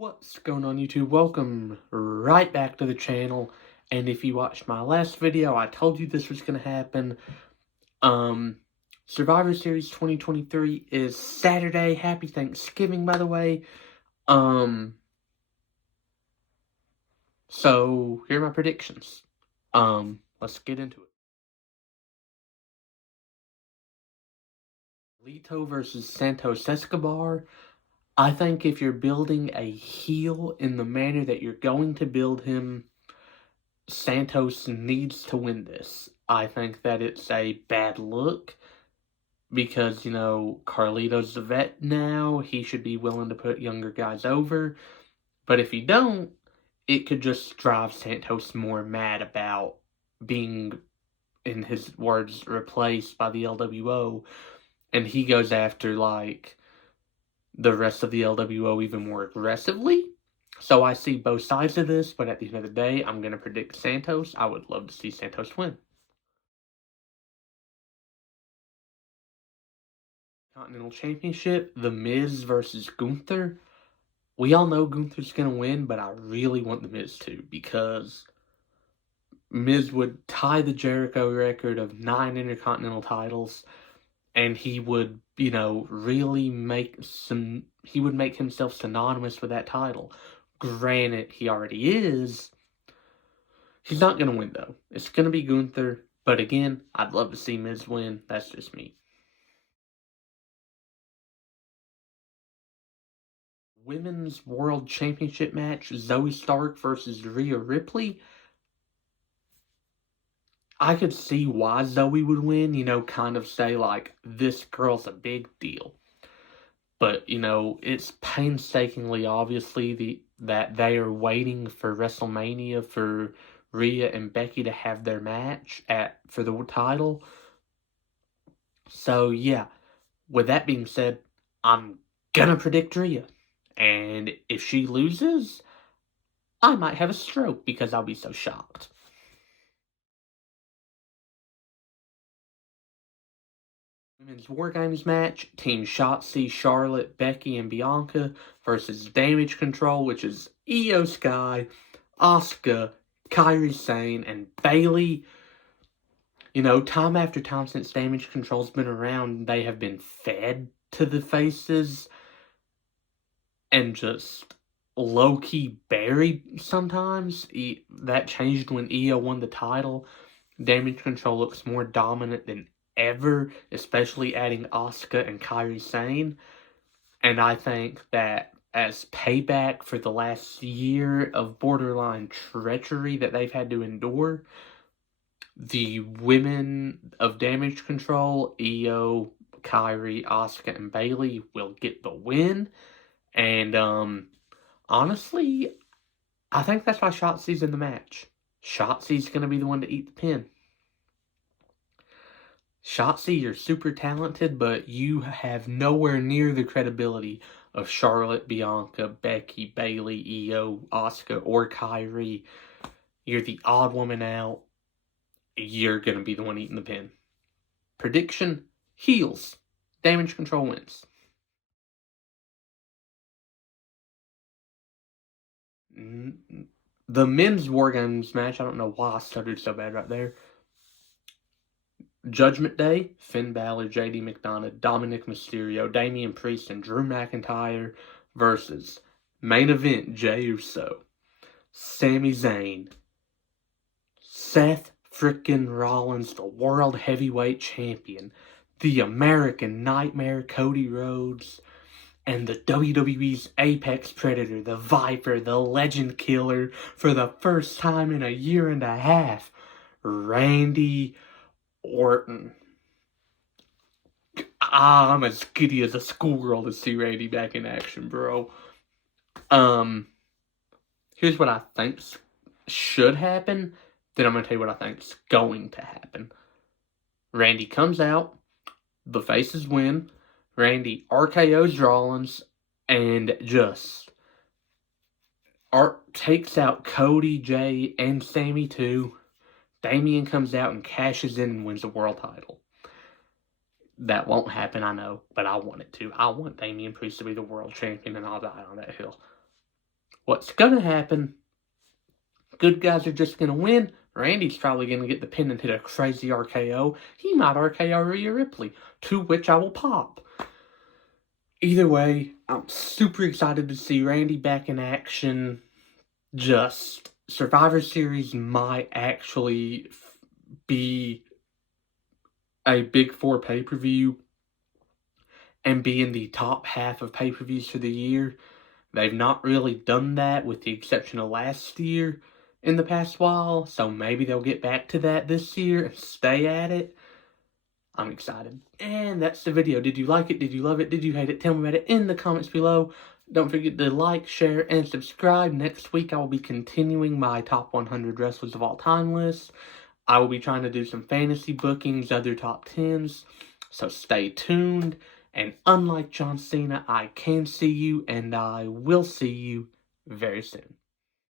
What's going on, YouTube? Welcome right back to the channel. And if you watched my last video, I told you this was going to happen. Survivor Series 2023 is Saturday. Happy Thanksgiving, by the way. So here are my predictions. Let's get into it. Lito versus Santos Escobar. I think if you're building a heel in the manner that you're going to build him, Santos needs to win this. I think that it's a bad look because, Carlito's the vet now. He should be willing to put younger guys over. But if you don't, it could just drive Santos more mad about being, in his words, replaced by the LWO. And he goes after, the rest of the LWO even more aggressively. So I see both sides of this, but at the end of the day, I'm going to predict Santos. I would love to see Santos win. Continental Championship, The Miz versus Gunther. We all know Gunther's going to win, but I really want The Miz to, because Miz would tie the Jericho record of 9 Intercontinental titles, and he would, really he would make himself synonymous with that title. Granted, he already is. He's not going to win, though. It's going to be Gunther. But again, I'd love to see Miz win. That's just me. Women's World Championship match, Zoe Stark versus Rhea Ripley. I could see why Zoe would win, kind of say, this girl's a big deal. But, it's painstakingly, obviously, that they are waiting for WrestleMania for Rhea and Becky to have their match for the title. So, yeah, with that being said, I'm gonna predict Rhea. And if she loses, I might have a stroke because I'll be so shocked. Women's War Games match, Team Shotzi, Charlotte, Becky, and Bianca versus Damage Control, which is Io Sky, Asuka, Kairi Sane, and Bayley. Time after time since Damage Control's been around, they have been fed to the faces and just low-key buried sometimes. That changed when Io won the title. Damage Control looks more dominant than ever, especially adding Asuka and Kairi Sane. And I think that as payback for the last year of borderline treachery that they've had to endure, the women of Damage Control, Io, Kairi, Asuka, and Bayley, will get the win. And honestly, I think that's why Shotzi's in the match. Shotzi's going to be the one to eat the pin. Shotzi, you're super talented, but you have nowhere near the credibility of Charlotte, Bianca, Becky, Bayley, Io, Asuka, or Kairi. You're the odd woman out. You're going to be the one eating the pin. Prediction, heels. Damage Control wins. The men's War Games match, I don't know why I stuttered so bad right there. Judgment Day, Finn Balor, JD McDonough, Dominic Mysterio, Damian Priest, and Drew McIntyre versus main event Jey Uso, Sami Zayn, Seth frickin' Rollins, the World Heavyweight Champion, the American Nightmare Cody Rhodes, and the WWE's Apex Predator, the Viper, the Legend Killer, for the first time in a year and a half, Randy Orton. I'm as giddy as a schoolgirl to see Randy back in action, bro. Here's what I think should happen. Then I'm going to tell you what I think's going to happen. Randy comes out. The faces win. Randy RKO's Rollins. And just takes out Cody, Jay, and Sami too. Damian comes out and cashes in and wins the world title. That won't happen, I know, but I want it to. I want Damian Priest to be the world champion, and I'll die on that hill. what's going to happen. Good guys are just going to win. Randy's probably going to get the pin and hit a crazy RKO. He might RKO Rhea Ripley, to which I will pop. Either way, I'm super excited to see Randy back in action. Just Survivor Series might actually be a Big Four pay-per-view and be in the top half of pay-per-views for the year. They've not really done that with the exception of last year in the past while, so maybe they'll get back to that this year and stay at it. I'm excited. And that's the video. Did you like it? Did you love it? Did you hate it? Tell me about it in the comments below. Don't forget to like, share, and subscribe. Next week, I will be continuing my top 100 wrestlers of all time list. I will be trying to do some fantasy bookings, other top 10s. So stay tuned. And unlike John Cena, I can see you, and I will see you very soon.